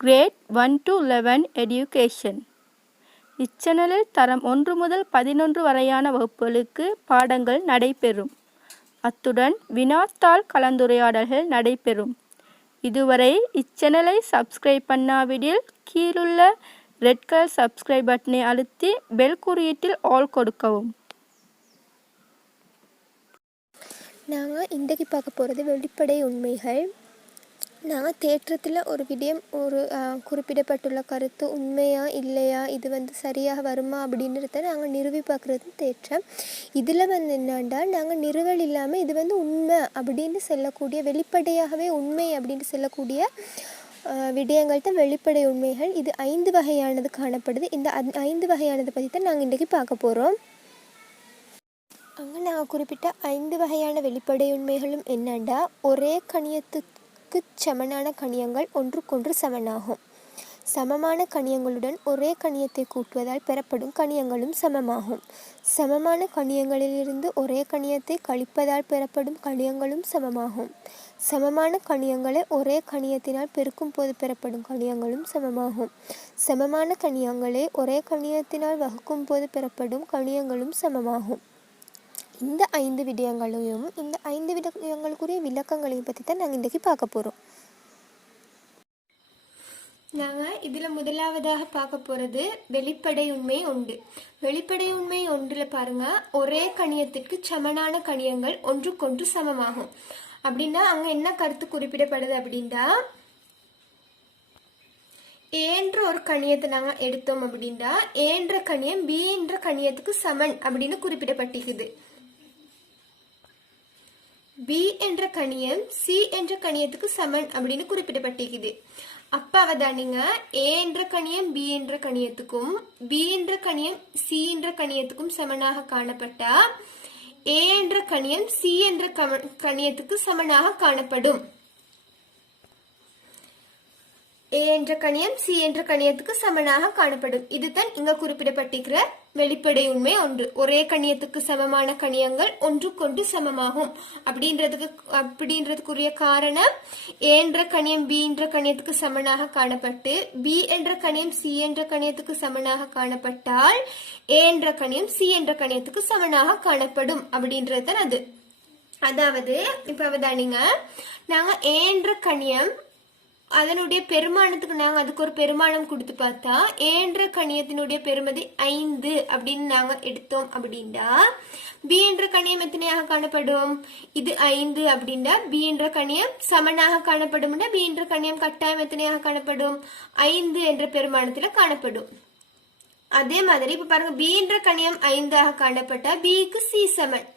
Great 1 to 11 education. இச்சேனலில் தரம் 1 முதல் 11 வரையான வகுப்புகளுக்கு பாடங்கள் நடைபெறும். அத்துடன் வினாத்தாள் கலந்துரையாடல்கள் நடைபெறும். இதுவரை இச்சேனலை சப்ஸ்கிரைப் பண்ணாவிடில் கீழுள்ள ரெட் கலர் சப்ஸ்கிரைப் பட்டனை அழுத்தி பெல் குறியீட்டில் ஆல் கொடுக்கவும். நாங்கள் இன்றைக்கு பார்க்க போகிறது வெளிப்படை உண்மைகள். நாங்கள் தேற்றத்தில் ஒரு விடயம் ஒரு குறிப்பிடப்பட்டுள்ள கருத்து உண்மையா இல்லையா, இது சரியாக வருமா அப்படின்றத நாங்கள் நிறுவி பார்க்குறது தேற்றம். இதில் என்னென்னா நாங்கள் நிறுவல் இல்லாமல் இது உண்மை அப்படின்னு சொல்லக்கூடிய வெளிப்படையாகவே உண்மை அப்படின்னு சொல்லக்கூடிய விடயங்கள் தான் வெளிப்படை உண்மைகள். இது 5 வகையானது காணப்படுது. இந்த 5 வகையானதை பற்றி தான் நாங்கள் இன்றைக்கி பார்க்க போகிறோம். அங்கே நாங்கள் குறிப்பிட்ட 5 வகையான வெளிப்படை உண்மைகளும் என்னென்னா, ஒரே கணியத்துக்கு சமனான கணியங்கள் ஒன்றுக்கொன்று சமனாகும். சமமான கணியங்களுடன் ஒரே கணியத்தை கூட்டுவதால் பெறப்படும் கணியங்களும் சமமாகும். சமமான கணியங்களிலிருந்து ஒரே கணியத்தை கழிப்பதால் பெறப்படும் கணியங்களும் சமமாகும். சமமான கணியங்களை ஒரே கணியத்தினால் பெருக்கும் போது பெறப்படும் கணியங்களும் சமமாகும். சமமான கணியங்களை ஒரே கணியத்தினால் வகுக்கும் போது பெறப்படும் கணியங்களும் சமமாகும். இந்த 5 விடயங்களையும் இந்த 5 விடயங்களுக்குரிய விளக்கங்களையும் பற்றி தான் நாங்கள் இன்றைக்கி பார்க்க போகிறோம். நாங்கள் இதில் முதலாவதாக பார்க்க போகிறது வெளிப்படை உண்மை ஒன்று. வெளிப்படை உண்மை ஒன்றில் பாருங்கள், ஒரே கணியத்திற்கு சமனான கணியங்கள் ஒன்றுக்கொன்று சமமாகும். அப்படின்னா அங்கே என்ன கருத்து குறிப்பிடப்படுது அப்படின்னா, ஏன்ற ஒரு கணியத்தை நாங்கள் எடுத்தோம் அப்படின்னா ஏன்ற கணியம் பி என்ற கணியத்துக்கு சமன் அப்படின்னு குறிப்பிடப்பட்டிருக்குது. பி என்ற கணியம் சி என்ற கணியத்துக்கு சமன் அப்படின்னு குறிப்பிடப்பட்டிருக்குது. அப்ப அவதானிங்க, ஏ என்ற கணியம் பி என்ற கணியத்துக்கும் பி என்ற கணியம் சி என்ற கணியத்துக்கும் சமனாக காணப்பட்டா ஏ என்ற கணியம் சி என்ற கணியத்துக்கு சமனாக காணப்படும். ஏ என்ற கணியம் சி என்ற கணியத்துக்கு சமனாக காணப்படும். இதுதான் இங்க குறிப்பிடப்பட்டிருக்கிற வெளிப்படை உண்மை ஒன்று. ஒரே கணியத்துக்கு சமமான கணியங்கள் ஒன்றுக்கொன்று சமமாகும் அப்படின்றதுக்குரிய காரணம், ஏ என்ற கணியம் பி என்ற கணியத்துக்கு சமனாக காணப்பட்டு பி என்ற கணியம் சி என்ற கணியத்துக்கு சமனாக காணப்பட்டால் ஏ என்ற கணியம் சி என்ற கணியத்துக்கு சமனாக காணப்படும் அப்படின்றது தான் அது. அதாவது இப்ப அவதானிங்க, நாங்க ஏ என்ற கணியம் அதனுடைய பெருமானத்துக்கு நாங்க அதுக்கு ஒரு பெருமானம் கொடுத்து பார்த்தா ஏன்ற கணியத்தினுடைய பெருமதி 5 அப்படின்னு நாங்க எடுத்தோம் அப்படின்னா பி என்ற கணியம் எத்தனையாக காணப்படும்? இது 5 அப்படின்னா பி என்ற கணியம் சமனாக காணப்படும். பி என்ற கணியம் கட்டாயம் எத்தனையாக காணப்படும்? 5 என்ற பெருமானத்துல காணப்படும். அதே மாதிரி இப்ப பாருங்க, பி என்ற கணியம் 5ஆக காணப்பட்டா பிக்கு சி சமன்.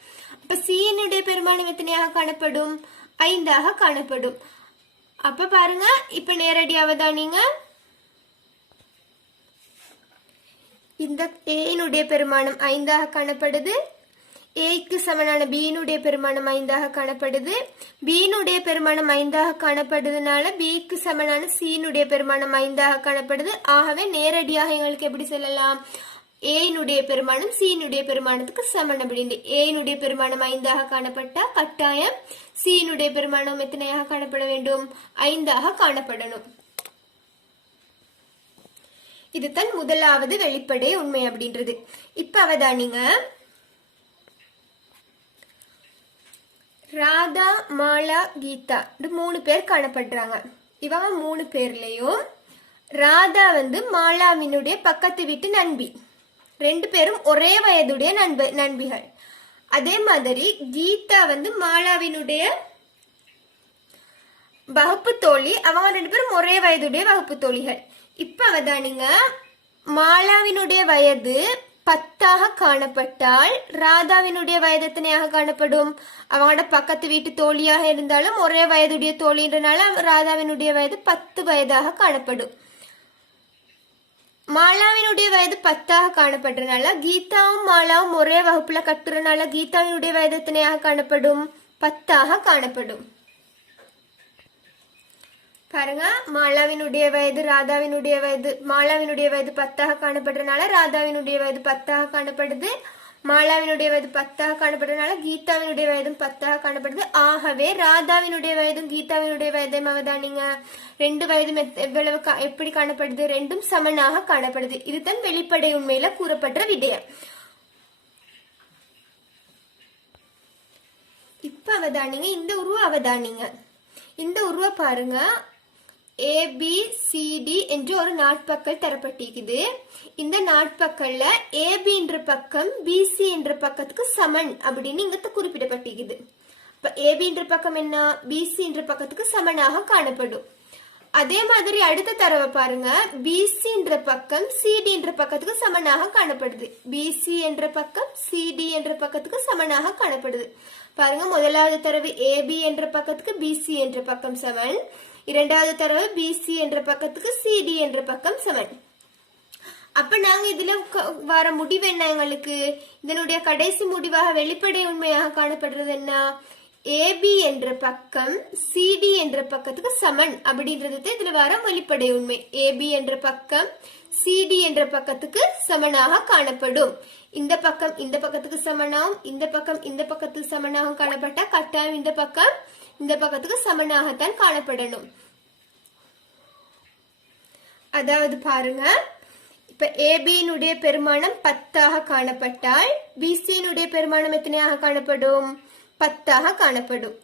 அப்ப சியினுடைய பெருமானம் எத்தனையாக காணப்படும்? 5ஆக காணப்படும். அப்ப பாருங்க, இப்ப நேரடியாவதா நீங்க இந்த ஏனுடைய பெருமானம் 5ஆக காணப்படுது. ஏக்கு சமனான பியினுடைய பெருமானம் 5ஆக காணப்படுது. பியினுடைய பெருமானம் 5ஆக காணப்படுறதுனால பிக்கு சமனான சியினுடைய பெருமானம் 5ஆக காணப்படுது. ஆகவே நேரடியாக எங்களுக்கு எப்படி சொல்லலாம்? ஏனுடைய பெருமானம் சியினுடைய பெருமானத்துக்கு சமன் அப்படின்னு. ஏனுடைய பெருமானம் 5ஆக காணப்பட்டா கட்டாயம் சியினுடைய பெருமானம் எத்தனையாக காணப்பட வேண்டும்? 5ஆக காணப்படணும். இதுதான் முதலாவது வெளிப்படை உண்மை அப்படின்றது. இப்ப அவதானிங்க, ராதா மாலா கீதா 3 பேர் காணப்படுறாங்க. இவங்க 3 பேர்லயும் ராதா மாலாவினுடைய பக்கத்து வீட்டு நண்பி. 2 பேரும் ஒரே வயதுடைய நண்பிகள். அதே மாதிரி கீதா மாலாவினுடைய வகுப்பு தோழி. அவங்க 2 பேரும் ஒரே வயதுடைய வகுப்பு தோழிகள். இப்ப அவதானிங்க, மாலாவினுடைய வயது 10ஆக காணப்பட்டால் ராதாவினுடைய வயது எத்தனையாக காணப்படும்? அவங்களோட பக்கத்து வீட்டு தோழியாக இருந்தாலும் ஒரே வயதுடைய தோழின்றனால ராதாவினுடைய வயது 10 வயதாக காணப்படும். மாலாவினுடைய வயது 10ஆக காணப்படுறதுனால கீதாவும் மாலாவும் ஒரே வகுப்புல கட்டுறதுனால கீதாவினுடைய வயது எத்தனையாக காணப்படும்? 10ஆக காணப்படும். பாருங்க, மாலாவினுடைய வயது மாலாவினுடைய வயது 10ஆக காணப்படுறதுனால ராதாவினுடைய வயது 10ஆக காணப்படுது. மாலாவினுடைய வயது 10 காணப்படுறதுனால கீதாவினுடைய வயதும் 10 காணப்படுது. ஆகவே ராதாவினுடைய வயதும் கீதாவினுடைய வயதையும் அவதானிங்க. 2 வயதும் எவ்வளவு எப்படி காணப்படுது? 2ம் சமனாக காணப்படுது. இதுதான் வெளிப்படை உண்மையில கூறப்பட்ட விடயம். இப்ப அவதானிங்க, இந்த உருவ அவதானிங்க. இந்த உருவ பாருங்க, ABCD என்று ஒரு நாட்பக்கல் தரப்பட்டிருக்குது. இந்த நாட்பக்கல்ல AB என்ற பக்கம் BC என்ற பக்கத்துக்கு சமன் அப்படின்னு இங்க குறிப்பிடப்பட்டிருக்குது. இப்ப AB என்ற பக்கம் என்ன, BC என்ற பக்கத்துக்கு சமனாக காணப்படும். அதே மாதிரி அடுத்த தரவை பாருங்க, BC என்ற பக்கம் CD என்ற பக்கத்துக்கு சமனாக காணப்படுது. BC என்ற பக்கம் CD என்ற பக்கத்துக்கு சமனாக காணப்படுது. பாருங்க, முதலாவது தரவு AB என்ற பக்கத்துக்கு BC என்ற பக்கம் சமன். இரண்டாவது தரவு BC என்ற பக்கத்துக்கு CD என்ற பக்கம் சமன். அப்ப நாங்க இதுல வர முடிவு என்ன? எங்களுக்கு இதனுடைய கடைசி முடிவாக வெளிப்படை உண்மையாக காணப்படுறது என்ன? AB என்ற பக்கம் CD என்ற பக்கத்துக்கு சமன் அப்படின்றது இதுல வர வெளிப்படை உண்மை. AB என்ற பக்கம் CD என்ற பக்கத்துக்கு சமனாக காணப்படும். இந்த பக்கம் இந்த பக்கத்துக்கு சமனாகவும் இந்த பக்கம் இந்த பக்கத்துக்கு சமனாகவும் காணப்பட்ட கட்டாயம் இந்த பக்கம் இந்த பக்கத்துக்கு சமனாகத்தான் காணப்படணும். அதாவது பாருங்க, இப்ப AB-னுடைய பெருமானம் 10 காணப்பட்டால் BC-னுடைய பெருமானம் எத்தனையாக காணப்படும்? 10 காணப்படும்.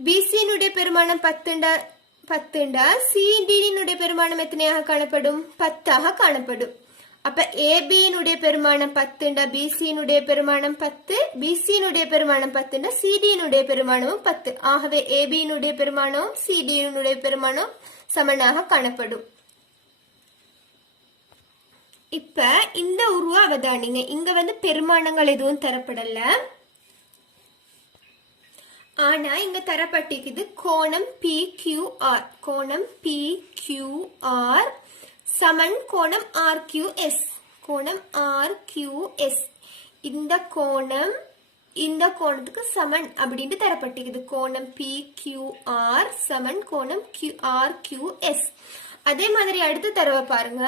BC-னுடைய பெருமானம் 10 CD-னுடைய பெருமானம் எத்தனையாக காணப்படும்? 10 காணப்படும். அப்ப AB-னுடைய பெருமானம் 10 BC-னுடைய பெருமானம் 10, BC-னுடைய பெருமானம் 10 CD-னுடைய பெருமானமும் 10. ஆகவே AB-னுடைய பெருமானம் CD-னுடைய பெருமானம் சமனாக காணப்படும். இப்ப இந்த உருவ அவதானிங்க, இங்க பெருமானங்கள் எதுவும் தரப்படல. ஆனா இங்க தரப்பட்டிருக்குது கோணம் PQR. கோணம் PQR சமன் கோணம் RQS. கோணம் RQS இந்த கோணம் இந்த கோணத்துக்கு சமன் அப்படின்னு தரப்பட்டிருக்குது. கோணம் PQR சமன் கோணம் RQS. அதே மாதிரி அடுத்து தரவை பாருங்க,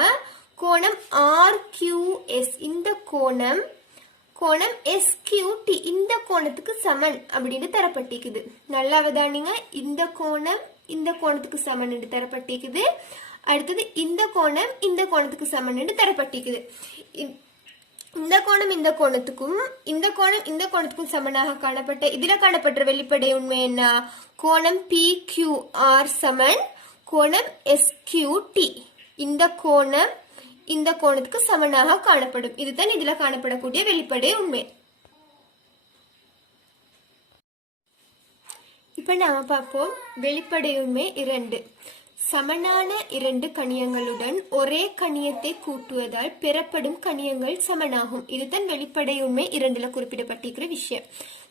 கோணம் RQS இந்த கோணம் கோணம் SQT இந்த கோணத்துக்கு சமன் அப்படின்னு தரப்பட்டிருக்குது. நல்லா அவதானிங்க, இந்த கோணம் இந்த கோணத்துக்கு சமன் என்று தரப்பட்டிருக்குது. அடுத்தது இந்த கோணம் இந்த கோணத்துக்கு சமன் என்று தரப்பட்டிருக்குது. இந்த கோணம் இந்த கோணத்துக்கும் இந்த கோணம் இந்த கோணத்துக்கும் சமனாக காணப்பட்ட இதுல காணப்பட்ட வெளிப்படை உண்மை என்ன? கோணம் PQR சமன் கோணம் SQT. இந்த கோணம் இந்த கோணத்துக்கு சமனாக காணப்படும். இதுதான் இதுல காணப்படக்கூடிய வெளிப்படை உண்மை. இப்ப நாம பார்ப்போம் வெளிப்படை உண்மை 2. சமனான 2 கணியங்களுடன் ஒரே கணியத்தை கூட்டுவதால் பெறப்படும் கணியங்கள் சமனாகும். இதுதான் வெளிப்படை உண்மை 2ல குறிப்பிடப்பட்டிருக்கிற விஷயம்.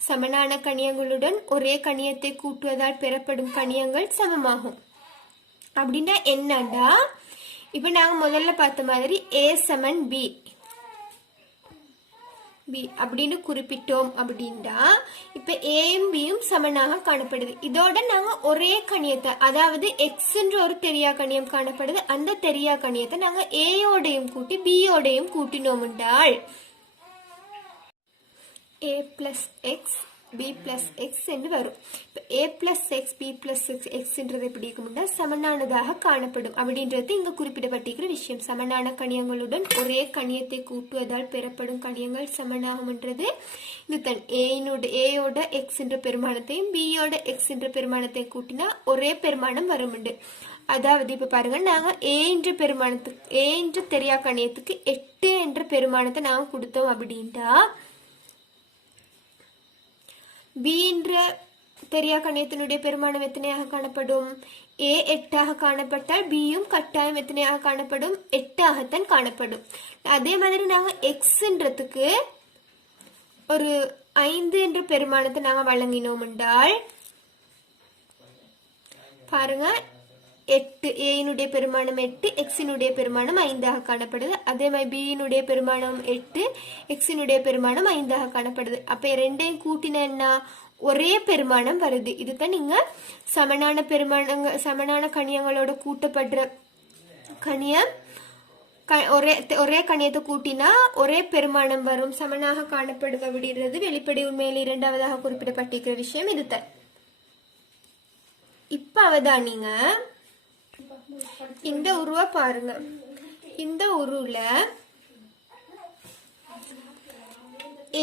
சமனான கணியங்களுடன் ஒரே கணியத்தை கூட்டுவதால் பெறப்படும் கணியங்கள் சமமாகும். அப்படின்னா என்னண்டா, இப்ப நாங்க முதல்ல பார்த்த மாதிரி A சமன் B அப்படின்னு குறிப்பிட்டோம். அப்படின்னா இப்ப ஏயும் பியும் சமனாக காணப்படுது. இதோட நாங்க ஒரே கணியத்தை, அதாவது எக்ஸ்ன்ற ஒரு தெரியா கணியம் காணப்படுது, அந்த தெரியா கணியத்தை நாங்க ஏயோடையும் கூட்டி பியோடையும் கூட்டினோம் என்றால் A plus X B plus X என்று வரும். A plus X B plus எக்ஸ்ன்றது எப்படி இருக்கும்னா சமனானதாக காணப்படும் அப்படின்றது இங்க குறிப்பிடப்பட்டிருக்கிற விஷயம். சமனான கணியங்களுடன் ஒரே கணியத்தை கூட்டுவதால் பெறப்படும் கணியங்கள் சமனாகும் என்றது இது தான். ஏயோட எக்ஸ் என்ற பெருமானத்தையும் பியோட எக்ஸ் என்ற பெருமானத்தையும் கூட்டினா ஒரே பெருமானம் வரும். அதாவது இப்ப பாருங்க, நாங்க A என்ற தெரியா கணியத்துக்கு 8 என்ற பெருமானத்தை நாங்க கொடுத்தோம். அப்படின்ட்டா B என்ற தெரியா கணியத்தினுடைய பெருமானம் எத்தனையாக காணப்படும்? A 8 காணப்பட்டால் Bயும் கட்டாயம் எத்தனையாக காணப்படும்? 8 காணப்படும். அதே மாதிரி நாங்க எக்ஸ்ன்றதுக்கு ஒரு 5 என்ற பெருமானத்தை நாங்க வழங்கினோம் என்றால் பாருங்க, 8 A-னுடைய பெருமானம் 8, X-னுடைய பெருமானம் 5 காணப்படுது. அதே மாதிரி B-னுடைய பெருமானம் 8, X-னுடைய பெருமானம் 5 காணப்படுது. அப்ப ரெண்டையும் கூட்டின என்ன? ஒரே பெருமானம் வருது. இதுதான் நீங்க சமனான கணியங்களோட கூட்டப்படுற கணியம் ஒரே கணியத்தை கூட்டினா ஒரே பெருமானம் வரும், சமனாக காணப்படுது அப்படின்றது வெளிப்படை உண்மையில் இரண்டாவதாக குறிப்பிடப்பட்டிருக்கிற விஷயம் இதுதான். இப்ப அவதானிங்க, இந்த உருவ பாருங்க. இந்த உருவுல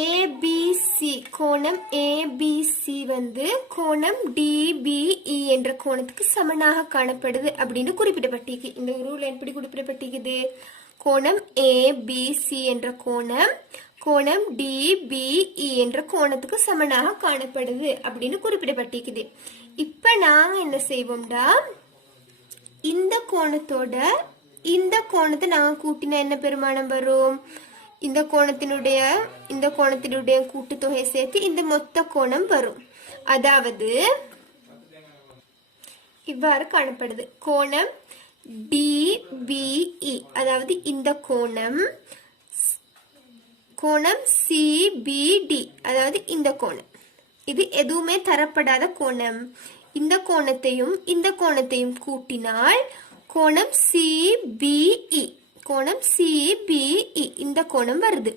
ஏபிசி கோணம் ஏபிசி வந்து கோணம் டிபிஇ என்ற கோணத்துக்கு சமனாக காணப்படுது அப்படின்னு குறிப்பிடப்பட்டிருக்கு. இந்த உருவில் எப்படி குறிப்பிடப்பட்டிருக்குது? கோணம் ஏபிசி என்ற கோணம் டிபிஇ என்ற கோணத்துக்கு சமனாக காணப்படுது அப்படின்னு குறிப்பிடப்பட்டிருக்குது. இப்ப நாங்க என்ன செய்வோம்டா, இந்த கோணத்தோட இந்த கோணத்தை நாங்க கூட்டினா என்ன பெருமானம் வரும்? இந்த கோணத்தினுடைய கூட்டுத்தொகை சேர்த்து இந்த மொத்த கோணம் வரும். அதாவது இவ்வாறு காணப்படுது. கோணம் டிபிஇ, அதாவது இந்த கோணம் சிபிடி, அதாவது இந்த கோணம். இது எதுவுமே தரப்படாத கோணம். இந்த கோணத்தையும் கூட்டினால் கோணம் சிபிஇ இந்த கோணம் வருது.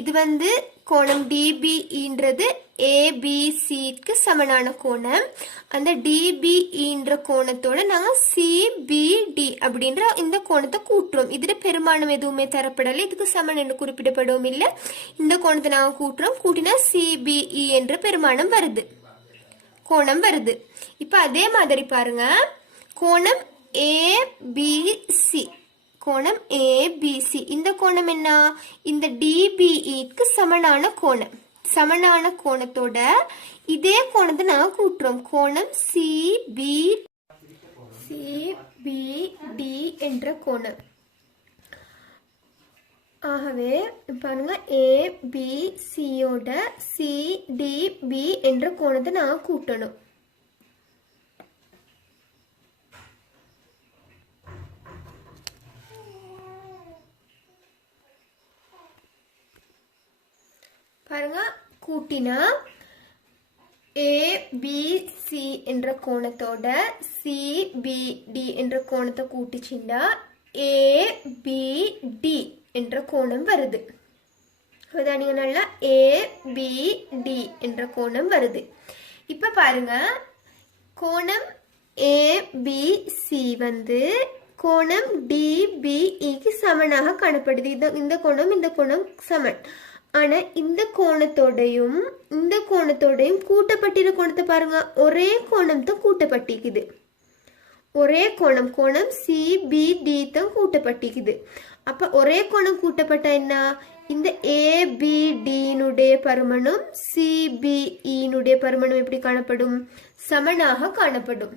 இது வந்து கோணம் டிபிஇன்றது ஏபிசிக்கு சமனான கோணம். அந்த டிபிஇன்ற கோணத்தோட நாங்க சிபிடி அப்படின்ற இந்த கோணத்தை கூட்டுறோம். இதுல பெருமானம் எதுவுமே தரப்படல, இதுக்கு சமன் என்று குறிப்பிடப்படவும் இல்லை. இந்த கோணத்தை நாங்க கூட்டுறோம். கூட்டினா சிபிஇ என்ற பெருமானம் வருது, கோணம் வருது. இப்ப அதே மாதிரி பாருங்க, கோணம் ஏபிசி இந்த கோணம் என்ன? இந்த டிபிஇக்கு சமனான கோணத்தோட இதே கோணத்தை நாங்க கூட்டுறோம். கோணம் சிபிடி என்ற கோணம். ஆகவே பாருங்க, ஏபிசியோட சிடிபி என்ற கோணத்தை நாங்க கூட்டணும். பாருங்க, கூட்டினா ஏபிசி என்ற கோணத்தோட சிபிடி என்ற கோணத்தை கூட்டிச்சிண்டா ஏபிடி என்ற கோணம் வருது. அதான் நல்லா ஏபிடி என்ற கோணம் வருது. இப்ப பாருங்க, கோணம் ஏபிசி வந்து கோணம் டிபிஇக்கு சமனாக காணப்படுது. இந்த கோணம் சமன். ஆனா இந்த கோணத்தோடையும் கூட்டப்பட்டிருக்க கோணத்தை பாருங்க, ஒரே கோணம் தான் கூட்டப்பட்டிருக்குது. ஒரே கோணம் சிபிடி தான் கூட்டப்பட்டிருக்குது. அப்ப ஒரே கோணம் கூட்டப்பட்ட என்ன? இந்த ஏபிடியினுடைய பருமனும் சிபிஇனுடைய பருமனும் எப்படி காணப்படும்? சமனாக காணப்படும்.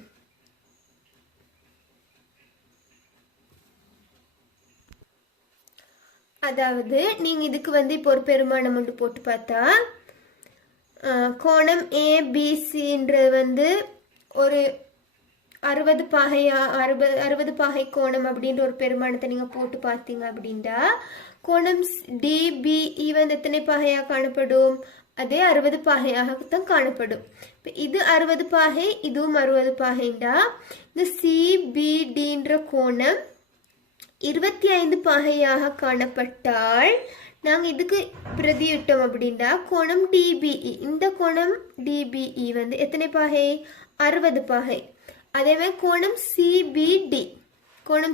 அதாவது நீங்க இதுக்கு வந்து இப்போ ஒரு பெருமானம் ஒன்று போட்டு பார்த்தா, கோணம் ஏபிசின்றது வந்து ஒரு 60 பாகை கோணம் அப்படின்ற ஒரு பெருமானத்தை நீங்க போட்டு பார்த்தீங்க அப்படின்னா, கோணம் டிபிஇ வந்து எத்தனை பாகையா காணப்படும்? அதே 60 பாகையாகத்தான் காணப்படும். இது 60 பாகை, இதுவும் 60 பாகைண்டா இந்த சிபிடின்ற கோணம் 25 பாகையாக காணப்பட்டால் நாங்க இதுக்கு பிரதியிட்டோம் அப்படின்னா கோணம் டிபிஇ, இந்த கோணம் டிபிஇ வந்து எத்தனை பாகை? 60 பாகை. அதே மாதிரி கோணம்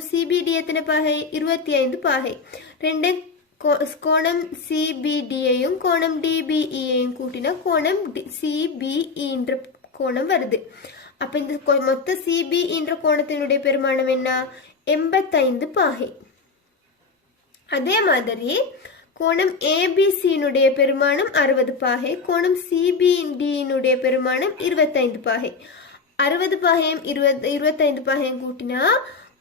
சிபிடி எத்தனை பாகை? 25 பாகை. ரெண்டு கோணம் சிபிடியையும் கோணம் டிபிஇயையும் கூட்டினா கோணம் சிபிஇன்ற கோணம் வருது. அப்ப இந்த மொத்த சிபிஇன்ற கோணத்தினுடைய பெருமானம் என்ன? 85 பாகை. அதே மாதிரி கோணம் ஏபிசியினுடைய பெருமானம் 60 பாகை, கோணம் சிபிடியினுடைய பெருமானம் 25 பாகை. 60 பாகையும் 25 பாகையும் கூட்டினா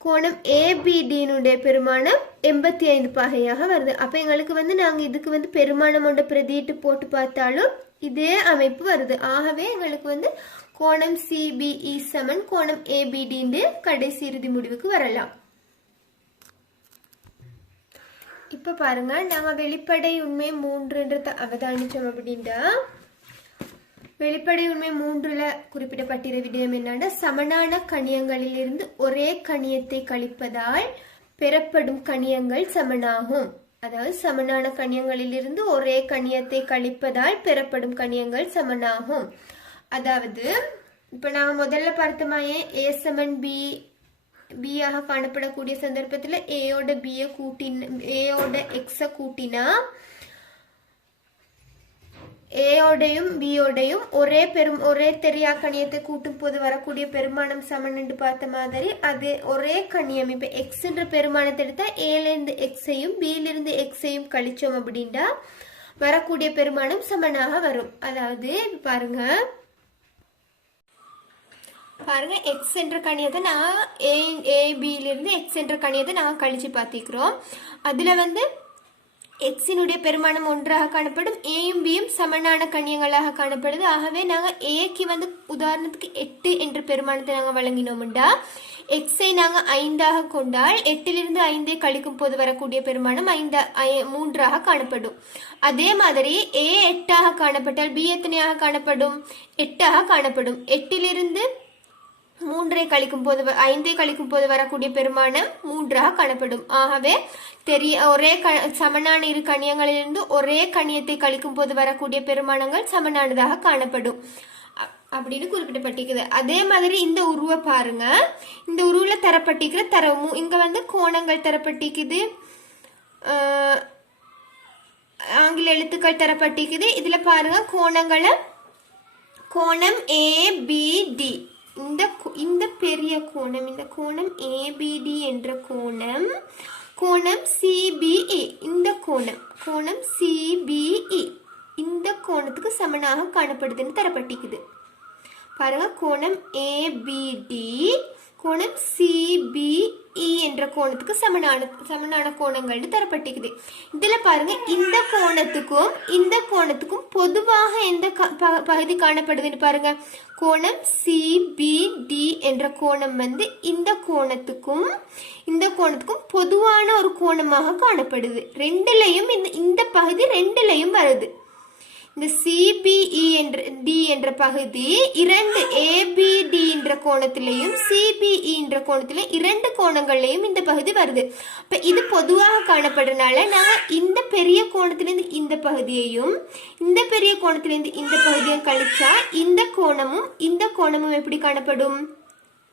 கோணம் ஏபிடியினுடைய பெருமானம் 85 பாகையாக வருது. அப்ப எங்களுக்கு வந்து நாங்க இதுக்கு வந்து பெருமானம் ஒன்றை பிரதிட்டு போட்டு பார்த்தாலும் இதே அமைப்பு வருது. ஆகவே எங்களுக்கு வந்து கோணம் சிபிஇ சமன் கோணம் ஏபிடி கடைசி இறுதி முடிவுக்கு வரலாம். இப்ப பாருங்க, நாங்க வெளிப்படை உண்மை 3 அவதானிச்சோம் அப்படின்னா, வெளிப்படை உண்மை 3ல குறிப்பிடப்பட்டிருந்த விடயம் என்னன்னா, சமனான கணியங்களில் இருந்து ஒரே கணியத்தை கழிப்பதால் பெறப்படும் கணியங்கள் சமனாகும். அதாவது சமனான கணியங்களிலிருந்து ஒரே கணியத்தை கழிப்பதால் பெறப்படும் கணியங்கள் சமனாகும். அதாவது இப்ப நாங்க முதல்ல பார்த்தோமாயே ஏ சமன் பி பி ஆக காணப்படக்கூடிய சந்தர்ப்பத்துல ஏயோட பிய கூட்டின ஏயோட எக்ஸ கூட்டினா ஏயோடையும் பியோடையும் ஒரே தெரியா கணியத்தை கூட்டும் போது வரக்கூடிய பெருமானம் சமன் என்று பார்த்த மாதிரி அது ஒரே கணியம். இப்ப எக்ஸ் என்ற பெருமானத்தை எடுத்தா ஏல இருந்து எக்ஸையும் பியில இருந்து எக்ஸையும் கழிச்சோம் அப்படின்னா வரக்கூடிய பெருமானம் சமனாக வரும். அதாவது பாருங்க எக்ஸ் என்ற கணியத்தை நான் ஏபியிலிருந்து எக்ஸ் என்ற கணியத்தை நான் கழிச்சு பார்த்திக்கிறோம். அதுல வந்து எக்ஸினுடைய பெருமானம் ஒன்றாக காணப்படும், ஏயும் பியும் சமனான கணியங்களாக காணப்படுது. ஆகவே நாங்கள் ஏக்கு வந்து உதாரணத்துக்கு 8 என்ற பெருமானத்தை நாங்கள் வழங்கினோம்டா எக்ஸை நாங்கள் 5ஆக கொண்டால் 8லிருந்து 5ஐ கழிக்கும் போது வரக்கூடிய பெருமானம் 3ஆக காணப்படும். அதே மாதிரி ஏ 8ஆக காணப்பட்டால் பி எத்தனையாக காணப்படும்? 8ஆக காணப்படும். 8லிருந்து 3ஐ கழிக்கும் போது 5ஐ கழிக்கும் போது வரக்கூடிய பெருமானம் 3ஆக காணப்படும். ஆகவே ஒரே சமனான இரு கணியங்களிலிருந்து ஒரே கணியத்தை கழிக்கும் போது வரக்கூடிய பெருமானங்கள் சமனானதாக காணப்படும் அப்படின்னு குறிப்பிடப்பட்டிருக்குது. அதே மாதிரி இந்த உருவ பாருங்க, இந்த உருவுல தரப்பட்டிருக்கிற தரவும் இங்க வந்து கோணங்கள் தரப்பட்டிருக்குது, ஆங்கில எழுத்துக்கள் தரப்பட்டிருக்குது. இதுல பாருங்க கோணங்களை, கோணம் ஏபிடி, இந்த பெரிய கோணம், இந்த கோணம் ஏபிடி என்ற கோணம், கோணம் சிபிஇ, இந்த கோணம் சிபிஇ இந்த கோணத்துக்கு சமனாக காணப்படுதுன்னு தரப்பட்டிருக்குது. பாருங்க கோணம் ஏபிடி கோணம் சிபிஇ என்ற கோணத்துக்கு சமனான கோணங்கள்னு தரப்பட்டிருக்குது. இதுல பாருங்க இந்த கோணத்துக்கும் பொதுவாக எந்த பகுதி காணப்படுதுன்னு பாருங்க. கோணம் சிபிடி என்ற கோணம் வந்து இந்த கோணத்துக்கும் பொதுவான ஒரு கோணமாக காணப்படுது. ரெண்டுலையும் இந்த பகுதி ரெண்டுலையும் வருது. இந்த சிபிஇ என்ற பகுதி இரண்டு ஏபிடி என்ற கோணத்திலையும் சிபிஇ என்ற கோணத்திலையும் இரண்டு கோணங்கள்லையும் இந்த பகுதி வருது. அப்ப இது பொதுவாக காணப்படுறதுனால நாங்க இந்த பெரிய கோணத்திலிருந்து இந்த பகுதியையும் இந்த பெரிய கோணத்திலிருந்து இந்த பகுதியையும் கழிச்சா இந்த கோணமும் எப்படி காணப்படும்?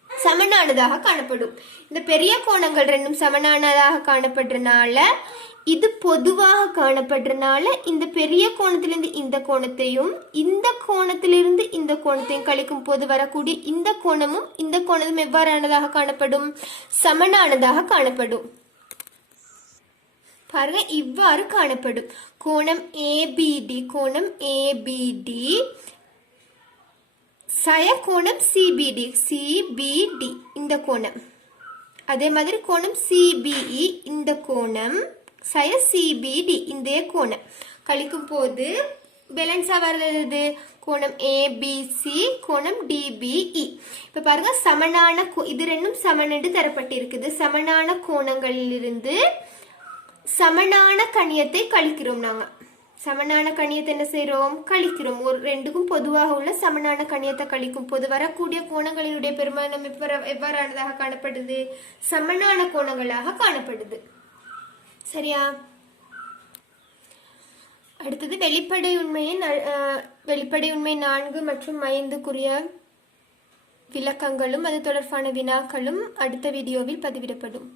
சமனானதாக காணப்படும். இந்த பெரிய கோணங்கள் ரெண்டும் சமனானதாக காணப்படுறதுனால இது பொதுவாக காணப்படுறதுனால இந்த பெரிய கோணத்திலிருந்து இந்த கோணத்தையும் இந்த கோணத்திலிருந்து இந்த கோணத்தையும் கழிக்கும் போது வரக்கூடிய இந்த கோணமும் எவ்வாறானதாக காணப்படும்? சமனானதாக காணப்படும். பாருங்க இவ்வாறு காணப்படும். கோணம் ஏபிடி சய கோணம் சிபிடி இந்த கோணம். அதே மாதிரி கோணம் சிபிஇ இந்த கோணம், சய சிபிடி இந்த கோணம் கழிக்கும் போது பேலன்ஸா வருது கோணம் ஏபிசி கோணம் டிபிஇ. இப்ப பாருங்க சமனான இது ரெண்டும் சமனென்று தரப்பட்டிருக்குது. சமனான கோணங்களிலிருந்து சமனான கணியத்தை கழிக்கிறோம். நாங்க சமனான கணியத்தை என்ன செய்யறோம்? கழிக்கிறோம். ஒரு ரெண்டுக்கும் பொதுவாக உள்ள சமனான கணியத்தை கழிக்கும் போது வரக்கூடிய கோணங்களினுடைய பெருமானம் எவ்வாறானதாக காணப்படுது? சமனான கோணங்களாக காணப்படுது. சரியா? அடுத்தது வெளிப்படை உண்மை 4 மற்றும் 5 விளக்கங்களும் அது தொடர்பான வினாக்களும் அடுத்த வீடியோவில் பதிவிடப்படும்.